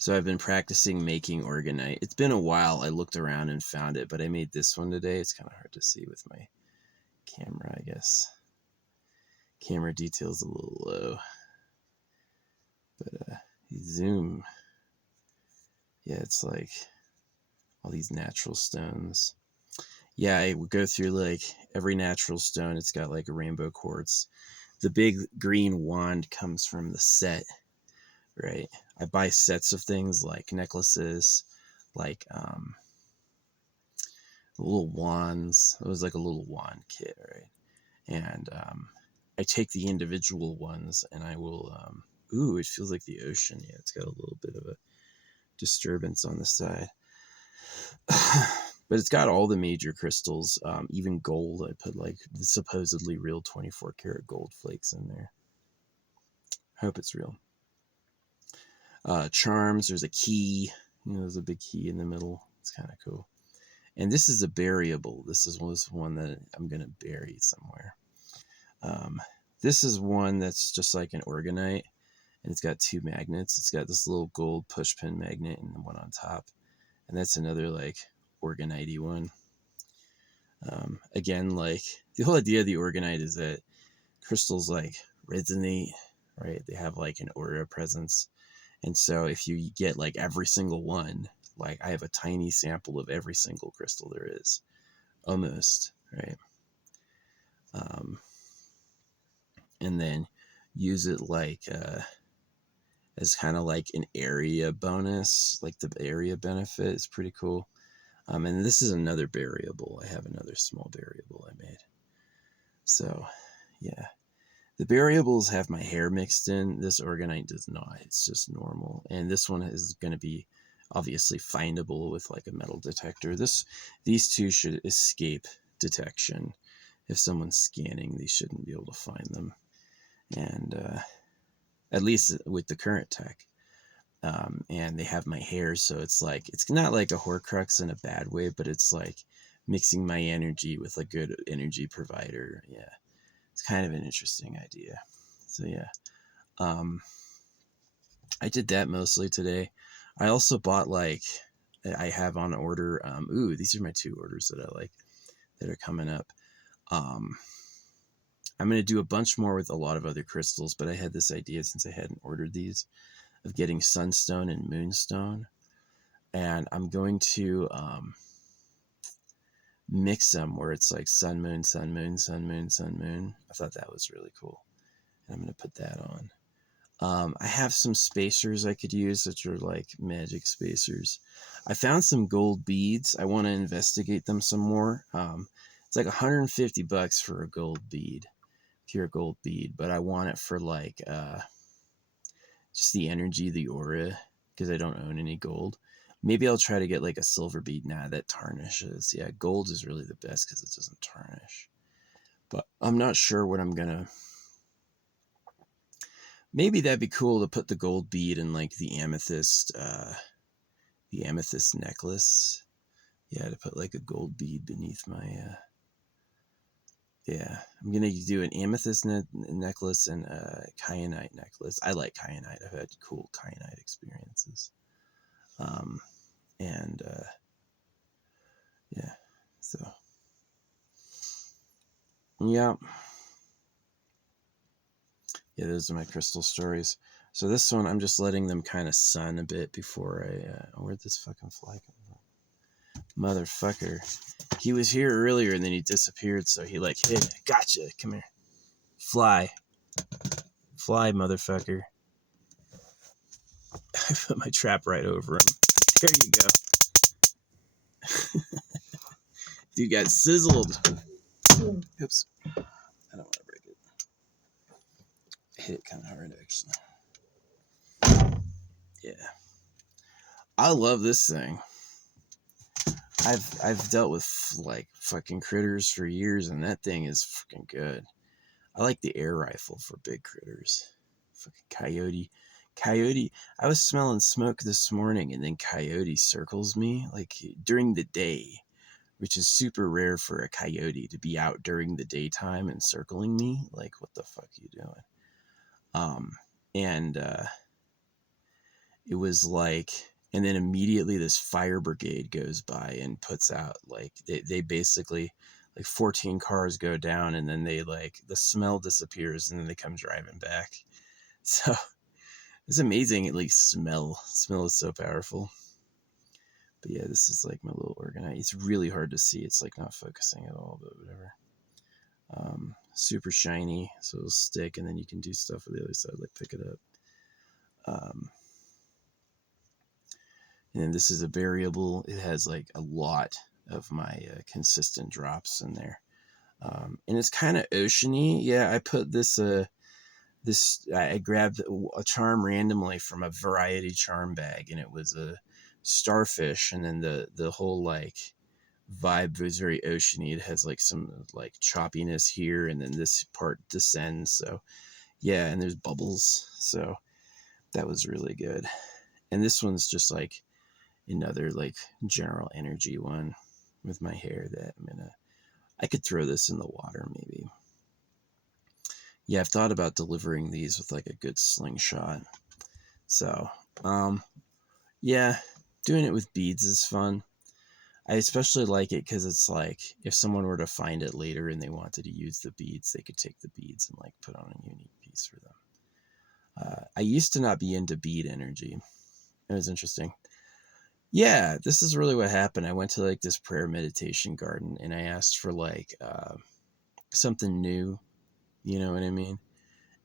So I've been practicing making organite. It's been a while. I looked around and found it, but I made this one today. It's kind of hard to see with my camera, I guess. Camera detail's a little low. But zoom. Yeah, it's like all these natural stones. Yeah, I would go through like every natural stone. It's got like a rainbow quartz. The big green wand comes from the set, right? I buy sets of things like necklaces, like little wands. It was like a little wand kit, right? And I take the individual ones and I will. Ooh, it feels like the ocean. Yeah, it's got a little bit of a disturbance on the side. But it's got all the major crystals, even gold. I put like the supposedly real 24 karat gold flakes in there. I hope it's real. Charms, there's a key. There's a big key in the middle. It's kind of cool. And this is a buryable. This is one that I'm going to bury somewhere. This is one that's just like an organite, and it's got two magnets. It's got this little gold push pin magnet and one on top. And that's another like organite-y one. Again, like the whole idea of the organite is that crystals like resonate, right? They have like an aura presence. And so if you get like every single one, like I have a tiny sample of every single crystal there is, almost, right? And then use it like as kind of like an area bonus, like the area benefit is pretty cool. And this is another variable. I have another small variable I made. So, yeah. The variables have my hair mixed in. This organite does not. It's just normal. And this one is going to be obviously findable with like a metal detector. These two should escape detection. If someone's scanning, they shouldn't be able to find them. And at least with the current tech. And they have my hair, so it's not like a Horcrux in a bad way, but it's like mixing my energy with a good energy provider. Yeah, it's kind of an interesting idea. So yeah, I did that mostly today. I also bought I have on order. These are my two orders that I like that are coming up. I'm gonna do a bunch more with a lot of other crystals, but I had this idea since I hadn't ordered these of getting sunstone and moonstone, and I'm going to mix them where it's like sun moon, sun moon, sun moon, sun moon. I thought that was really cool, and I'm going to put that on. I have some spacers I could use, which are like magic spacers. I found some gold beads. I want to investigate them some more. It's like $150 for a gold bead, pure gold bead, but I want it for like just the energy, the aura, because I don't own any gold. Maybe I'll try to get like a silver bead. Nah, that tarnishes. Yeah, gold is really the best because it doesn't tarnish. But I'm not sure what I'm gonna. Maybe that'd be cool to put the gold bead in like the amethyst necklace. Yeah, to put like a gold bead beneath my. Yeah, I'm gonna do an amethyst necklace and a kyanite necklace. I like kyanite. I've had cool kyanite experiences. And yeah, so yeah, those are my crystal stories. So this one, I'm just letting them kind of sun a bit before where'd this fucking fly come from? Motherfucker. He was here earlier and then he disappeared, so he like hit me. Gotcha. Come here. Fly, motherfucker. I put my trap right over him. There you go. Dude got sizzled. Oops. I don't want to break it. I hit it kind of hard, actually. Yeah. I love this thing. I've dealt with like fucking critters for years, and that thing is fucking good. I like the air rifle for big critters. Fucking coyote. I was smelling smoke this morning, and then coyote circles me like during the day, which is super rare for a coyote to be out during the daytime and circling me. Like, what the fuck are you doing? And it was like, and then immediately this fire brigade goes by and puts out, like, they basically, like 14 cars go down, and then they, like, the smell disappears, and then they come driving back. So it's amazing. At least smell is so powerful. But yeah, this is like my little organite. It's really hard to see. It's like not focusing at all, but whatever. Super shiny, so it'll stick, and then you can do stuff with the other side, like pick it up. And then this is a variable. It has like a lot of my consistent drops in there. And it's kind of oceany. Yeah, I put this I grabbed a charm randomly from a variety charm bag, and it was a starfish, and then the whole like vibe was very oceany. It has like some like choppiness here, and then this part descends. So yeah, and there's bubbles. So that was really good. And this one's just like another like general energy one with my hair that I could throw this in the water maybe. Yeah, I've thought about delivering these with like a good slingshot. So, yeah, doing it with beads is fun. I especially like it because it's like if someone were to find it later and they wanted to use the beads, they could take the beads and like put on a unique piece for them. I used to not be into bead energy. It was interesting. Yeah, this is really what happened. I went to like this prayer meditation garden, and I asked for like something new. You know what I mean?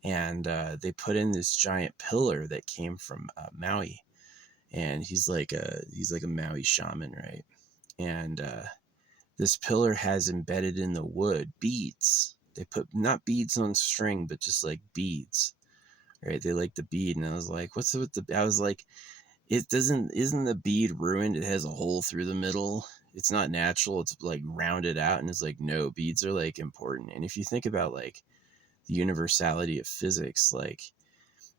And they put in this giant pillar that came from Maui, and he's like a Maui shaman, right? And this pillar has embedded in the wood beads. They put not beads on string, but just like beads, right? They like the bead, and I was like, "What's with the?" I was like, Isn't the bead ruined? It has a hole through the middle. It's not natural. It's like rounded out, and it's like, no, beads are like important. And if you think about like the universality of physics, like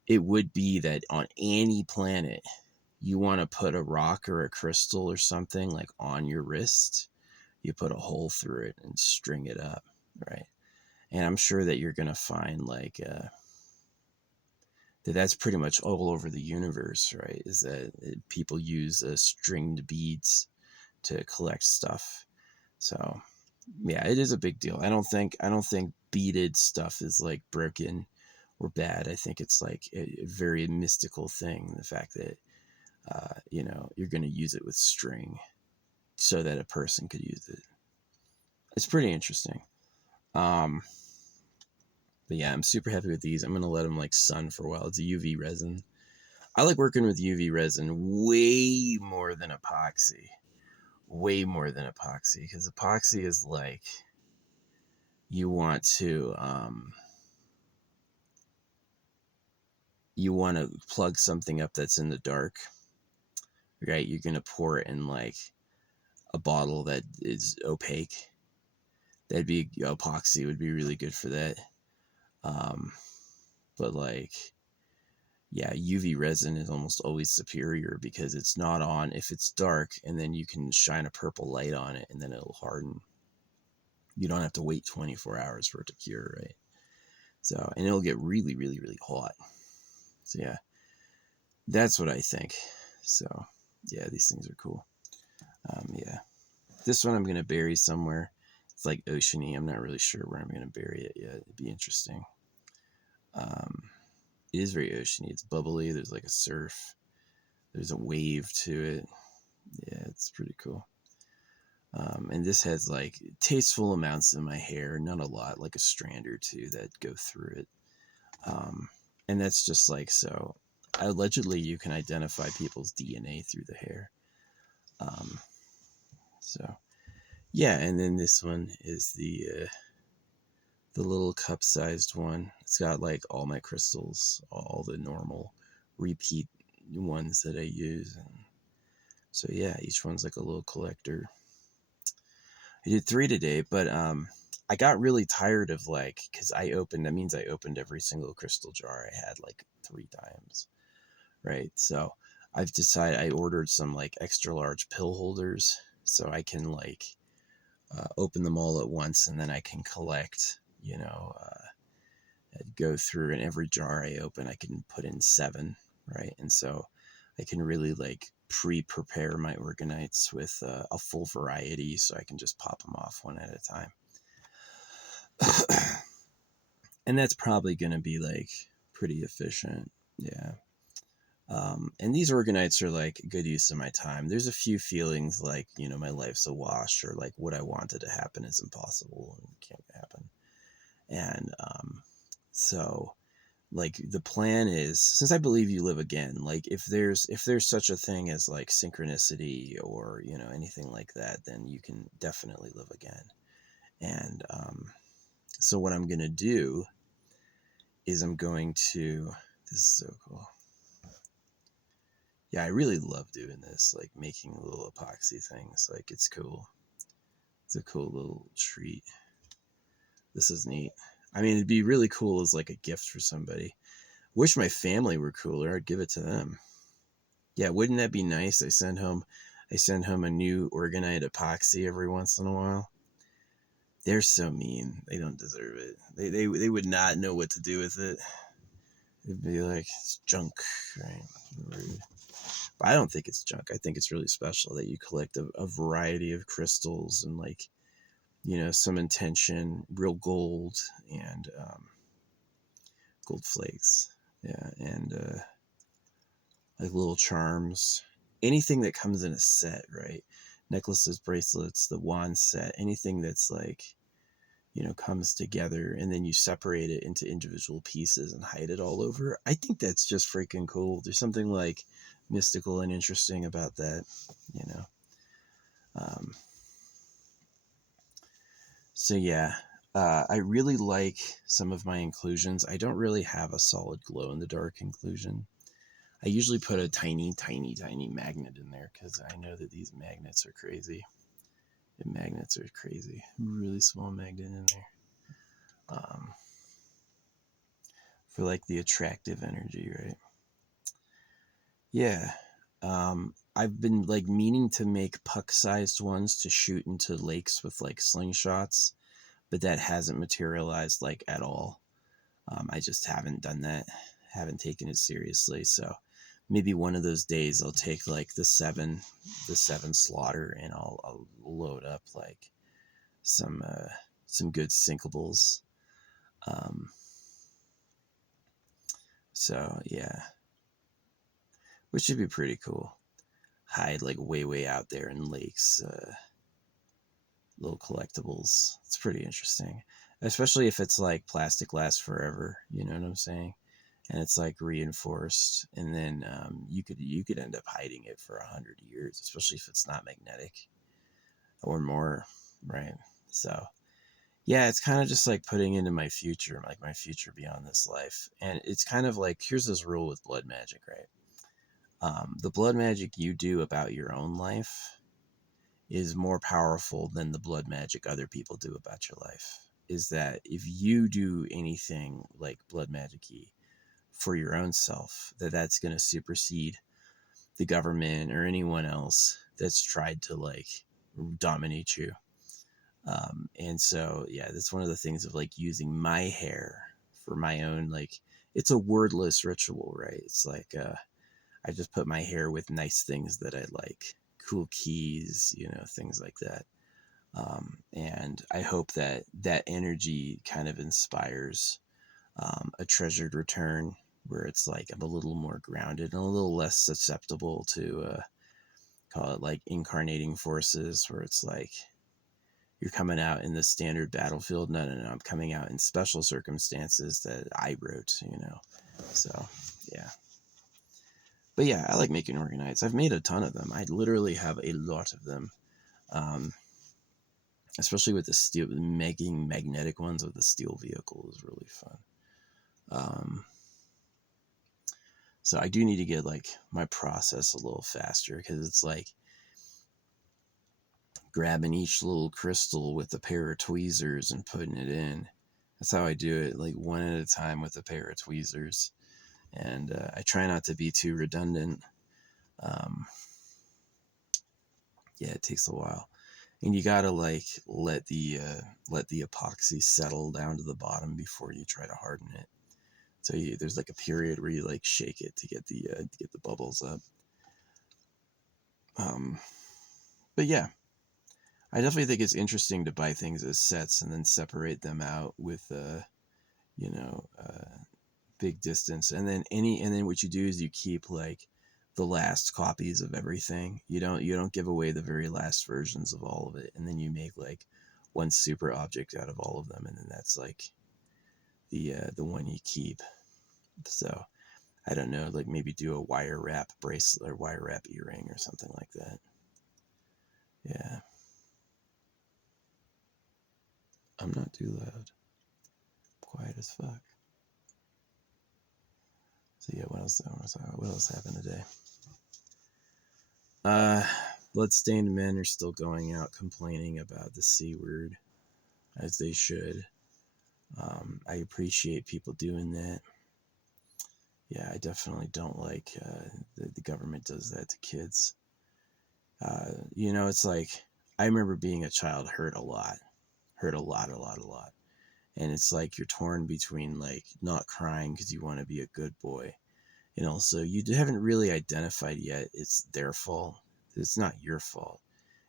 it would be that on any planet you want to put a rock or a crystal or something like on your wrist, you put a hole through it and string it up, right? And I'm sure that you're going to find like that's pretty much all over the universe, right? Is that people use stringed beads to collect stuff. So yeah, it is a big deal. I don't think beaded stuff is like broken or bad. I think it's like a very mystical thing. The fact that you're going to use it with string so that a person could use it. It's pretty interesting. But yeah, I'm super happy with these. I'm going to let them like sun for a while. It's a UV resin. I like working with UV resin way more than epoxy. Way more than epoxy, because epoxy is like you want to plug something up that's in the dark, right? You're going to pour it in like a bottle that is opaque. That'd be epoxy would be really good for that. But like, yeah, UV resin is almost always superior because it's not on if it's dark, and then you can shine a purple light on it and then it'll harden. You don't have to wait 24 hours for it to cure, right? So, and it'll get really, really, really hot. So yeah, that's what I think. So yeah, these things are cool. Yeah, this one I'm going to bury somewhere. It's like oceany. I'm not really sure where I'm going to bury it yet. It'd be interesting. It is very oceany. It's bubbly. There's like a surf. There's a wave to it. Yeah, it's pretty cool. And this has like tasteful amounts in my hair, not a lot, like a strand or two that go through it. And that's just like, so allegedly you can identify people's DNA through the hair. So yeah, and then this one is the little cup-sized one. It's got like all my crystals, all the normal repeat ones that I use. And so yeah, each one's like a little collector. I did 3 today, but I got really tired of like, because that means I opened every single crystal jar I had like 3 times, right? So I've decided I ordered some like extra large pill holders so I can like open them all at once, and then I can collect, I'd go through, and every jar I open I can put in 7, right? And so I can really like pre-prepare my organites with a full variety, so I can just pop them off one at a time. And that's probably going to be like pretty efficient. Yeah. And these organites are like good use of my time. There's a few feelings like, you know, my life's a wash, or like what I wanted to happen is impossible and can't happen. And so like the plan is, since I believe you live again, like if there's such a thing as like synchronicity or, you know, anything like that, then you can definitely live again. And so what I'm going to do is this is so cool. Yeah, I really love doing this, like making little epoxy things. Like it's cool. It's a cool little treat. This is neat. I mean, it'd be really cool as like a gift for somebody. Wish my family were cooler. I'd give it to them. Yeah, wouldn't that be nice? I send home a new organite epoxy every once in a while. They're so mean. They don't deserve it. They would not know what to do with it. It'd be like, it's junk, right? Rude. But I don't think it's junk. I think it's really special that you collect a variety of crystals and, like, you know, some intention, real gold, and gold flakes. Yeah, and like little charms. Anything that comes in a set, right? Necklaces, bracelets, the wand set, anything that's like, you know, comes together, and then you separate it into individual pieces and hide it all over. I think that's just freaking cool. There's something like mystical and interesting about that, you know. So yeah, I really like some of my inclusions. I don't really have a solid glow in the dark inclusion. I usually put a tiny, tiny, tiny magnet in there because I know that these magnets are crazy. The magnets are crazy. Really small magnet in there. For like the attractive energy, right? Yeah. I've been like meaning to make puck-sized ones to shoot into lakes with like slingshots, but that hasn't materialized like at all. I just haven't done that. Haven't taken it seriously. So maybe one of those days I'll take like the seven slaughter, and I'll load up like some good sinkables. So yeah, which should be pretty cool. Hide like way out there in lakes, little collectibles. It's pretty interesting, especially if it's like plastic lasts forever. You know what I'm saying? And it's like reinforced, and then you could end up hiding it for 100 years, especially if it's not magnetic or more, right? So yeah, it's kind of just like putting into my future, like my future beyond this life. And it's kind of like, here's this rule with blood magic, right? The blood magic you do about your own life is more powerful than the blood magic other people do about your life. Is that if you do anything like blood magic-y for your own self, that's going to supersede the government or anyone else that's tried to like dominate you. And so, yeah, that's one of the things of like using my hair for my own, like, it's a wordless ritual, right? It's like, I just put my hair with nice things that I like, cool keys, you know, things like that. And I hope that that energy kind of inspires a treasured return where it's like I'm a little more grounded and a little less susceptible to, call it like incarnating forces, where it's like, you're coming out in the standard battlefield. No, I'm coming out in special circumstances that I wrote, you know. So, yeah. But yeah, I like making organites. I've made a ton of them. I literally have a lot of them. Um, Especially with the steel, making magnetic ones with the steel vehicle is really fun. So I do need to get like my process a little faster, because it's like grabbing each little crystal with a pair of tweezers and putting it in. That's how I do it, like one at a time with a pair of tweezers. And I try not to be too redundant. Yeah, it takes a while, and you gotta like let the epoxy settle down to the bottom before you try to harden it. So there's like a period where you like shake it to get the bubbles up. But yeah, I definitely think it's interesting to buy things as sets and then separate them out with, you know, big distance. And then what you do is you keep like the last copies of everything. You don't give away the very last versions of all of it. And then you make like one super object out of all of them. And then that's like the one you keep. So I don't know, like maybe do a wire wrap bracelet or wire wrap earring or something like that. Yeah. I'm not too loud. Quiet as fuck. So yeah, what else happened today? Bloodstained men are still going out complaining about the C word, as they should. I appreciate people doing that. Yeah, I definitely don't like the government does that to kids. It's like, I remember being a child, hurt a lot, a lot. And it's like you're torn between like not crying because you want to be a good boy. And also, you haven't really identified yet it's their fault. It's not your fault.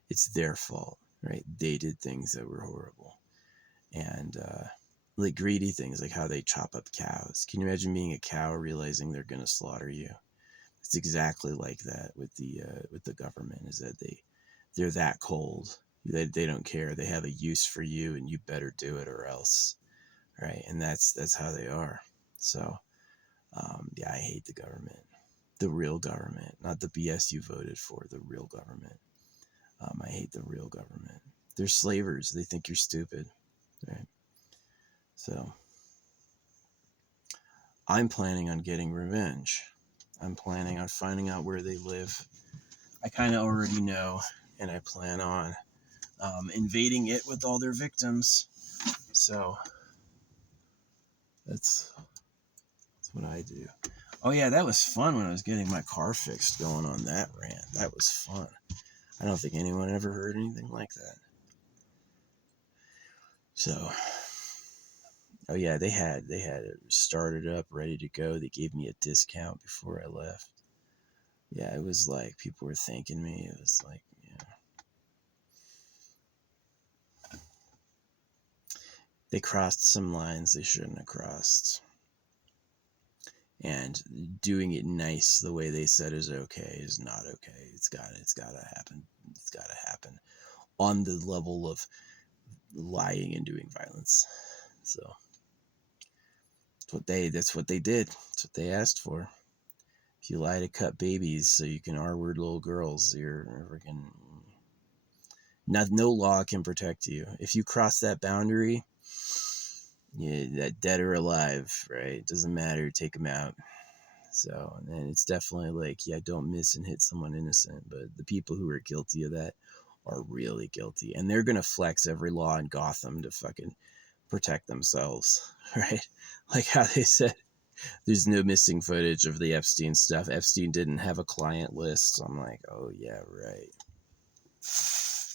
It's their fault, right? They did things that were horrible. And like greedy things, like how they chop up cows. Can you imagine being a cow realizing they're going to slaughter you? It's exactly like that with the government, is that they're that cold. They don't care. They have a use for you, and you better do it or else, right? And that's how they are. So yeah, I hate the government, the real government, not the BS you voted for. The real government. I hate the real government. They're slavers. They think you're stupid, right? So I'm planning on getting revenge. I'm planning on finding out where they live. I kind of already know, and I plan on invading it with all their victims. So that's what I do. Oh yeah, that was fun when I was getting my car fixed, going on that rant. That was fun. I don't think anyone ever heard anything like that. So, oh yeah, they had it started up, ready to go. They gave me a discount before I left. Yeah, it was like people were thanking me. It was like, yeah, they crossed some lines they shouldn't have crossed. And doing it nice the way they said is okay is not okay. It's gotta happen. It's gotta happen on the level of lying and doing violence. So that's what they did. That's what they asked for. If you lie to cut babies so you can R-word little girls, you're freaking no law can protect you. If you cross that boundary, yeah, that dead or alive, right? It doesn't matter. Take them out. So, and it's definitely like, yeah, don't miss and hit someone innocent. But the people who are guilty of that are really guilty. And they're going to flex every law in Gotham to fucking protect themselves, right? Like how they said there's no missing footage of the Epstein stuff. Epstein didn't have a client list. I'm like, oh, yeah, right.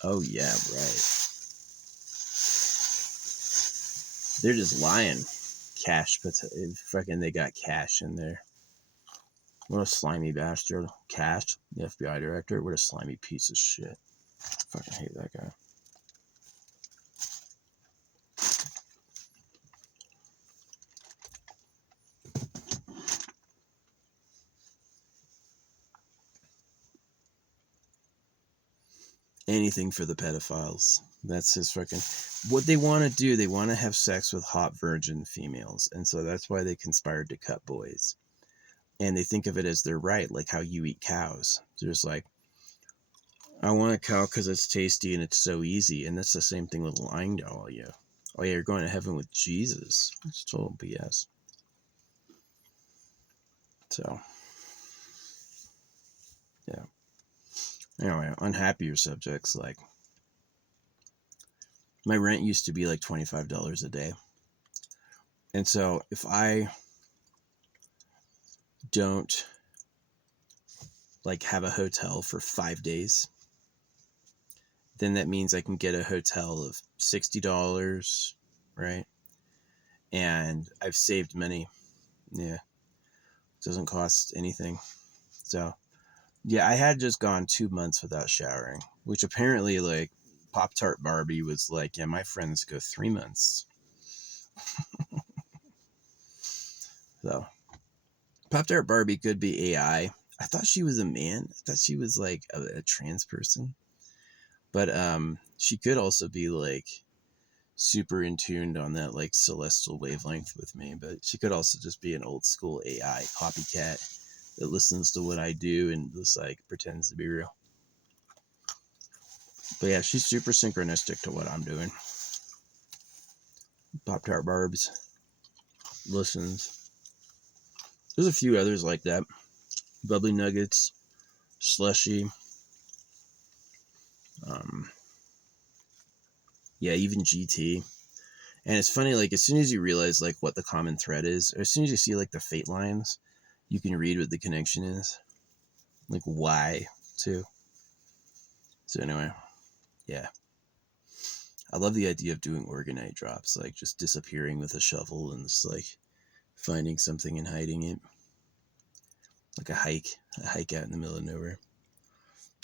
Oh, yeah, right. They're just lying. Fucking, they got Cash in there. What a slimy bastard. Cash, the FBI director. What a slimy piece of shit. Fucking hate that guy. Anything for the pedophiles. That's his fucking. What they want to do, they want to have sex with hot virgin females. And so that's why they conspired to cut boys. And they think of it as their right, like how you eat cows. They're just like, I want a cow because it's tasty and it's so easy. And that's the same thing with lying to all you. Oh, yeah, you're going to heaven with Jesus. It's total BS. So, yeah. Anyway, on happier subjects, like, my rent used to be like $25 a day. And so if I don't like have a hotel for 5 days, then that means I can get a hotel of $60, right? And I've saved money. Yeah. It doesn't cost anything. So Yeah, I had just gone 2 months without showering, which apparently, like, Pop Tart Barbie was like, yeah, my friends go 3 months. So, Pop Tart Barbie could be AI. I thought she was a man. I thought she was like a trans person. But she could also be like super in tuned on that like celestial wavelength with me. But she could also just be an old school AI copycat that listens to what I do and just like pretends to be real. But yeah, she's super synchronistic to what I'm doing. Pop Tart Barbs listens. There's a few others like that. Bubbly Nuggets, Slushy. Um, yeah, even GT. And it's funny, like, as soon as you realize, like, what the common thread is, or as soon as you see, like, the fate lines, you can read what the connection is. Like, why, too. So, anyway, yeah. I love the idea of doing organite drops, like, just disappearing with a shovel and just, like, finding something and hiding it. Like a hike out in the middle of nowhere.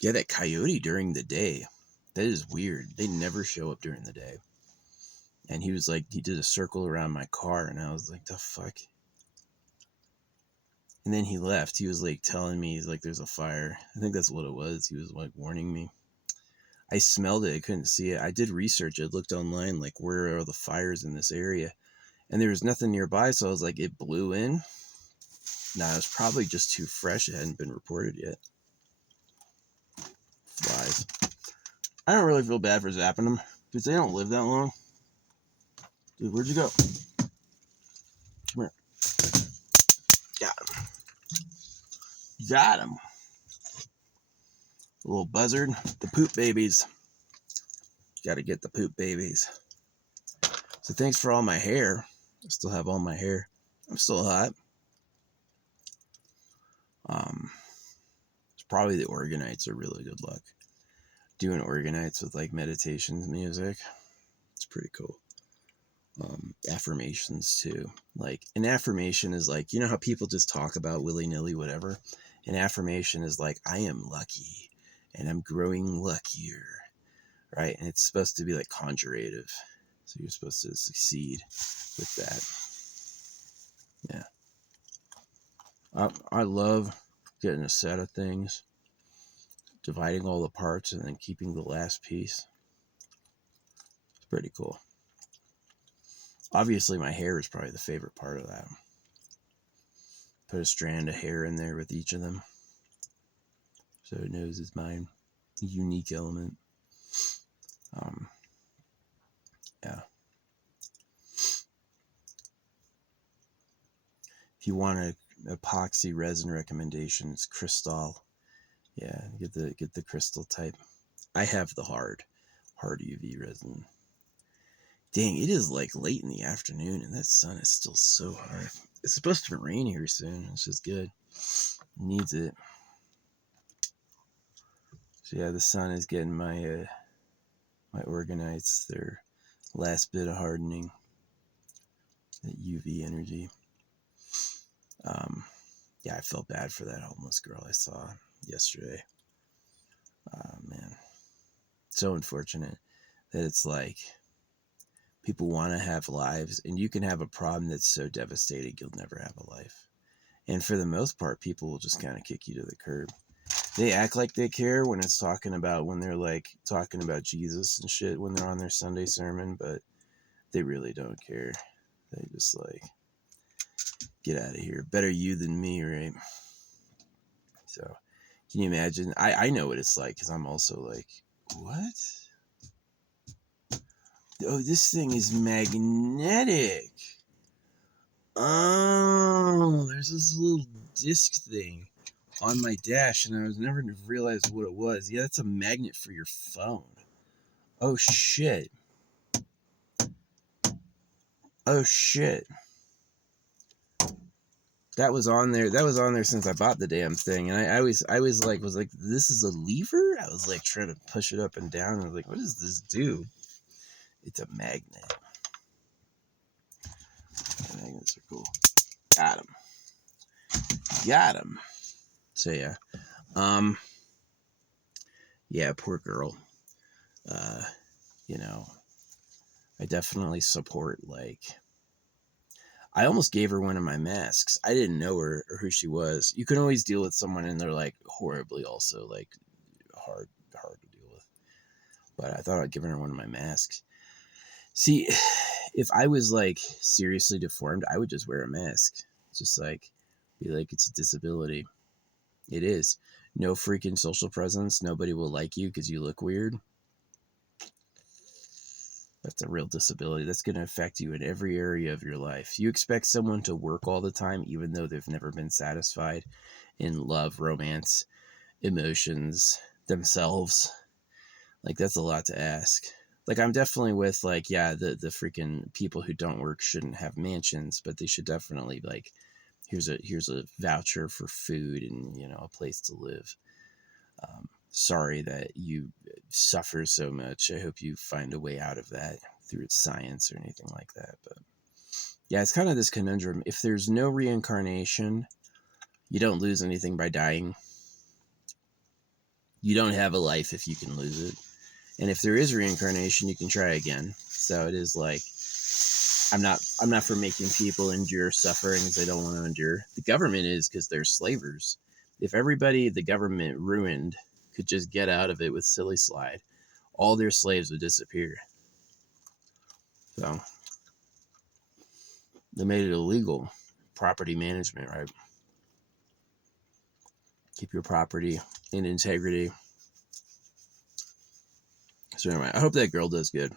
Yeah, that coyote during the day, that is weird. They never show up during the day. And he was like, he did a circle around my car, and I was like, the fuck? And then he left. He was like telling me, he's like, there's a fire. I think that's what it was. He was like warning me. I smelled it. I couldn't see it. I did research. I looked online, like, where are the fires in this area? And there was nothing nearby. So I was like, it blew in. Nah, it was probably just too fresh. It hadn't been reported yet. Flies. I don't really feel bad for zapping them because they don't live that long. Dude, where'd you go? Come here. Got him. Got him. Little buzzard. The poop babies. Gotta get the poop babies. So thanks for all my hair. I still have all my hair. I'm still hot. It's probably the organites are really good luck. Doing organites with like meditations music. It's pretty cool. Affirmations too. Like an affirmation is like, you know how people just talk about willy-nilly whatever? An affirmation is like, I am lucky and I'm growing luckier. Right? And it's supposed to be like conjurative. So you're supposed to succeed with that. Yeah. I love getting a set of things, dividing all the parts, and then keeping the last piece. It's pretty cool. Obviously, my hair is probably the favorite part of that. Put a strand of hair in there with each of them, so it knows it's mine. Unique element. Yeah. If you want an epoxy resin recommendation, it's Crystal. Yeah, get the crystal type. I have the hard UV resin. Dang, it is like late in the afternoon and that sun is still so hard. It's supposed to rain here soon. It's just good. It needs it. So yeah, the sun is getting my my organites, their last bit of hardening. That UV energy. Yeah, I felt bad for that homeless girl I saw yesterday. Man. So unfortunate that it's like people want to have lives and you can have a problem that's so devastating you'll never have a life. And for the most part, people will just kind of kick you to the curb. They act like they care when it's talking about, when they're like talking about Jesus and shit when they're on their Sunday sermon, but they really don't care. They just like, get out of here. Better you than me, right? So can you imagine? I know what it's like because I'm also like, what? Oh, this thing is magnetic. Oh, there's this little disc thing on my dash, and I was never realized what it was. Yeah, that's a magnet for your phone. Oh shit. Oh shit. That was on there. That was on there since I bought the damn thing, and I was like, this is a lever? I was like trying to push it up and down. I was like, what does this do? It's a magnet. Magnets are cool. Got him. So yeah, Um, yeah, poor girl. Uh, you know, I definitely support, like, I almost gave her one of my masks. I didn't know her or who she was. You can always deal with someone and they're like horribly also like hard to deal with. But I thought I'd given her one of my masks. See, if I was like seriously deformed, I would just wear a mask. Just like be like, it's a disability. It is. No freaking social presence. Nobody will like you because you look weird. That's a real disability. That's going to affect you in every area of your life. You expect someone to work all the time, even though they've never been satisfied in love, romance, emotions, themselves. Like, that's a lot to ask. Like, I'm definitely with, like, yeah, the freaking people who don't work shouldn't have mansions, but they should definitely, like, here's a voucher for food and, you know, a place to live. Sorry that you suffer so much. I hope you find a way out of that through science or anything like that. But yeah, it's kind of this conundrum. If there's no reincarnation, you don't lose anything by dying. You don't have a life if you can lose it. And if there is reincarnation, you can try again. So it is like, I'm not for making people endure sufferings they don't want to endure. The government is, because they're slavers. If everybody the government ruined could just get out of it with silly slide, all their slaves would disappear. So they made it illegal. Property management, right? Keep your property in integrity. So anyway, I hope that girl does good.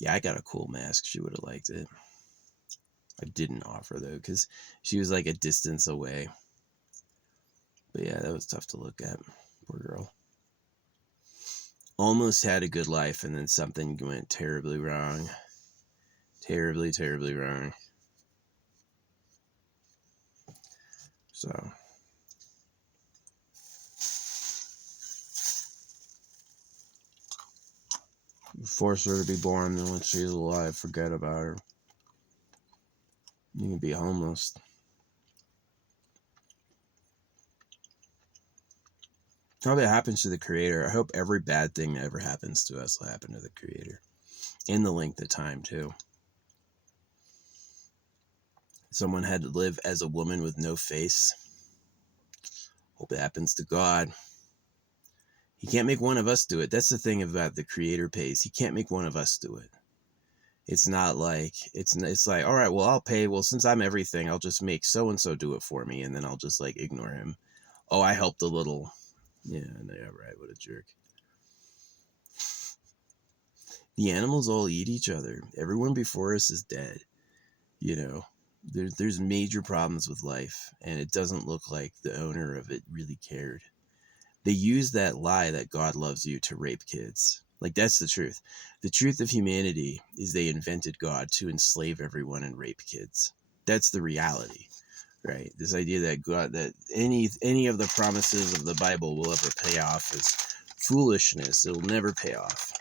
Yeah, I got a cool mask. She would have liked it. I didn't offer though, because she was like a distance away. But yeah, that was tough to look at. Poor girl. Almost had a good life, and then something went terribly wrong. Terribly, terribly wrong. So force her to be born, and when she's alive, forget about her. You can be homeless. I hope it happens to the creator. I hope every bad thing that ever happens to us will happen to the creator. In the length of time, too. Someone had to live as a woman with no face. Hope it happens to God. He can't make one of us do it. That's the thing about the creator pays. He can't make one of us do it. It's not like, it's like, all right, well, I'll pay. Well, since I'm everything, I'll just make so-and-so do it for me. And then I'll just like ignore him. Oh, I helped a little. Yeah, right. What a jerk. The animals all eat each other. Everyone before us is dead. You know, there's major problems with life. And it doesn't look like the owner of it really cared. They use that lie that God loves you to rape kids. Like, that's the truth. The truth of humanity is they invented God to enslave everyone and rape kids. That's the reality, right? This idea that God, that any of the promises of the Bible will ever pay off is foolishness. It will never pay off.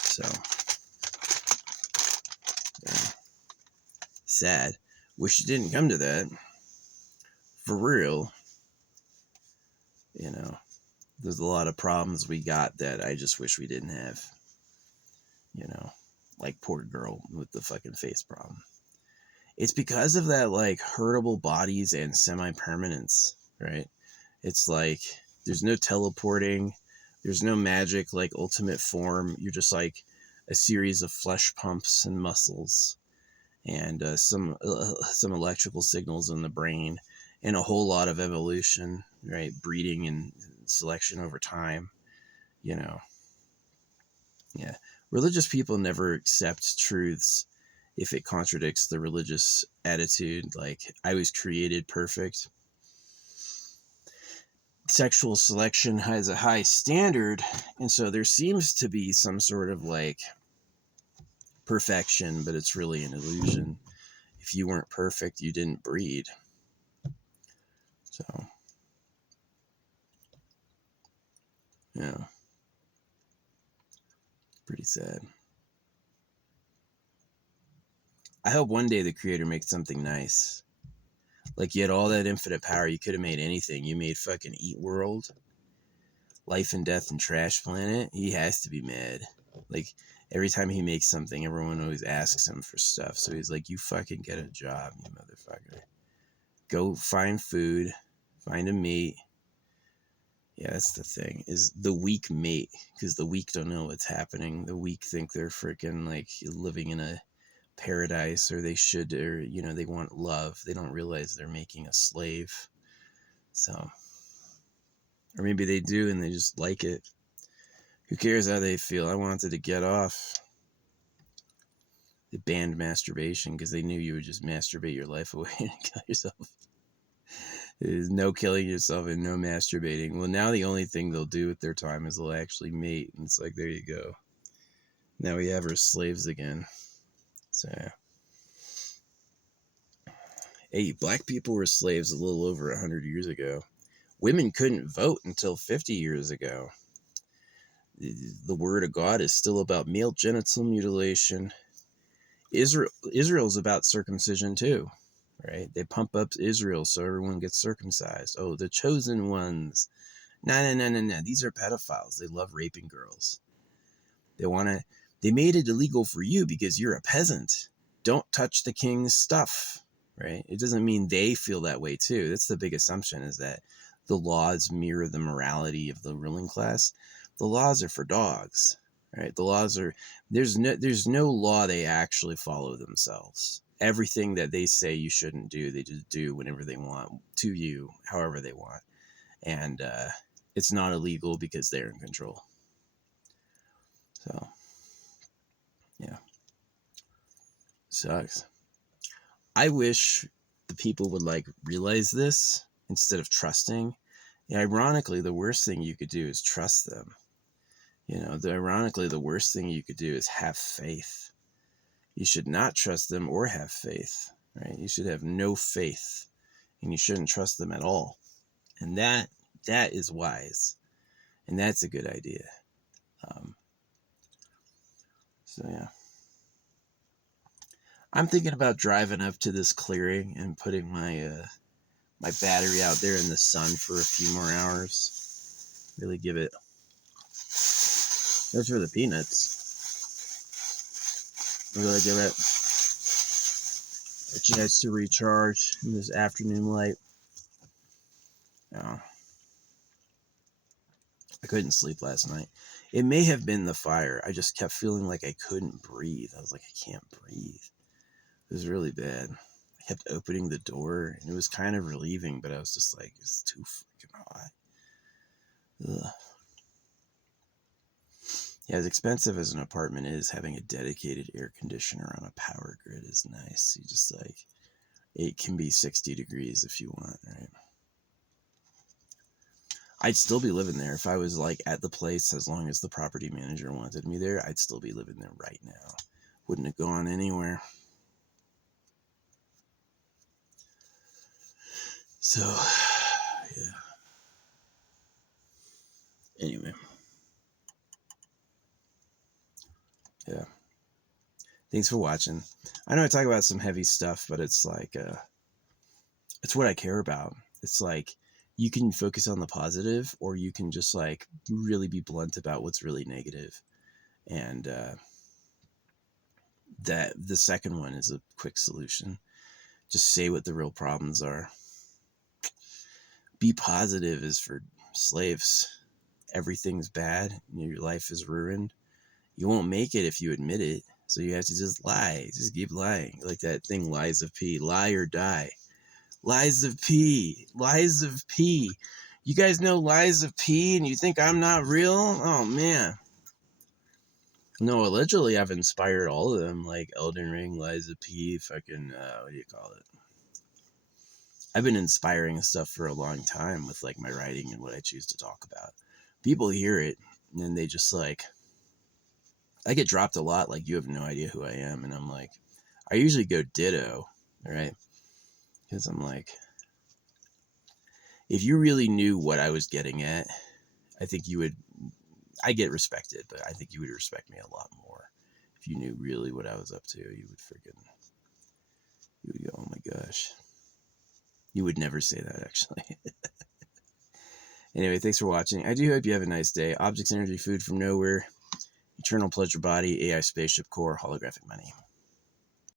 So, yeah. Sad. Wish it didn't come to that. For real. You know, there's a lot of problems we got that I just wish we didn't have. You know, like poor girl with the fucking face problem. It's because of that, like, hurtable bodies and semi-permanence, right? It's like there's no teleporting, there's no magic like ultimate form. You're just like a series of flesh pumps and muscles, and some electrical signals in the brain, and a whole lot of evolution, right? Breeding and selection over time, you know. Yeah. Religious people never accept truths if it contradicts the religious attitude. Like, I was created perfect. Sexual selection has a high standard. And so there seems to be some sort of like perfection, but it's really an illusion. If you weren't perfect, you didn't breed. So, yeah. Pretty sad. I hope one day the creator makes something nice. Like, you had all that infinite power. You could have made anything. You made fucking Eat World, Life and Death and Trash Planet. He has to be mad. Like, every time he makes something, everyone always asks him for stuff. So he's like, you fucking get a job, you motherfucker. Go find food, find a mate. Yeah, that's the thing, is the weak mate, because the weak don't know what's happening. The weak think they're freaking like living in a paradise, or they should, or, you know, they want love. They don't realize they're making a slave. So, or maybe they do and they just like it. Who cares how they feel? I wanted to get off. They banned masturbation because they knew you would just masturbate your life away and kill yourself. There's no killing yourself and no masturbating. Well, now the only thing they'll do with their time is they'll actually mate. And it's like, there you go. Now we have our slaves again. So, hey, black people were slaves a little over 100 years ago. Women couldn't vote until 50 years ago. The word of God is still about male genital mutilation. Israel's about circumcision too, right? They pump up Israel so everyone gets circumcised. Oh, the chosen ones. No. These are pedophiles. They love raping girls. They made it illegal for you because you're a peasant. Don't touch the king's stuff, right? It doesn't mean they feel that way too. That's the big assumption, is that the laws mirror the morality of the ruling class. The laws are for dogs, right? The laws are, there's no law they actually follow themselves. Everything that they say you shouldn't do, they just do whenever they want to you, however they want. And it's not illegal because they're in control. So, yeah. Sucks. I wish the people would like realize this instead of trusting. Yeah, ironically, the worst thing you could do is trust them. You know, ironically, the worst thing you could do is have faith. You should not trust them or have faith, right? You should have no faith, and you shouldn't trust them at all. And that is wise, and that's a good idea. So yeah, I'm thinking about driving up to this clearing and putting my my battery out there in the sun for a few more hours. Really give it. Those are the peanuts. Really give it a chance to recharge in this afternoon light. Oh, I couldn't sleep last night. It may have been the fire. I just kept feeling like I couldn't breathe. I was like, I can't breathe. It was really bad. I kept opening the door, and it was kind of relieving, but I was just like, it's too freaking hot. Ugh. Yeah, as expensive as an apartment is, having a dedicated air conditioner on a power grid is nice. You just like, it can be 60 degrees if you want, right? I'd still be living there if I was like at the place. As long as the property manager wanted me there, I'd still be living there right now. Wouldn't have gone anywhere. So, yeah. Anyway. Yeah. Thanks for watching. I know I talk about some heavy stuff, but it's like, it's what I care about. It's like, you can focus on the positive, or you can just like really be blunt about what's really negative. And that the second one is a quick solution. Just say what the real problems are. Be positive is for slaves. Everything's bad. Your life is ruined. You won't make it if you admit it. So you have to just lie. Just keep lying. Like that thing, Lies of P. Lie or die. Lies of P. Lies of P. You guys know Lies of P, and you think I'm not real? Oh, man. No, allegedly I've inspired all of them, like Elden Ring, Lies of P, fucking, what do you call it? I've been inspiring stuff for a long time with like my writing and what I choose to talk about. People hear it, and then they just like, I get dropped a lot, like, you have no idea who I am, and I'm like, I usually go ditto, right? Because I'm like, if you really knew what I was getting at, I think you would, I get respected, but I think you would respect me a lot more. If you knew really what I was up to, you would go, oh my gosh. You would never say that, actually. Anyway, thanks for watching. I do hope you have a nice day. Objects, energy, food from nowhere, eternal pleasure body, AI spaceship core, holographic money.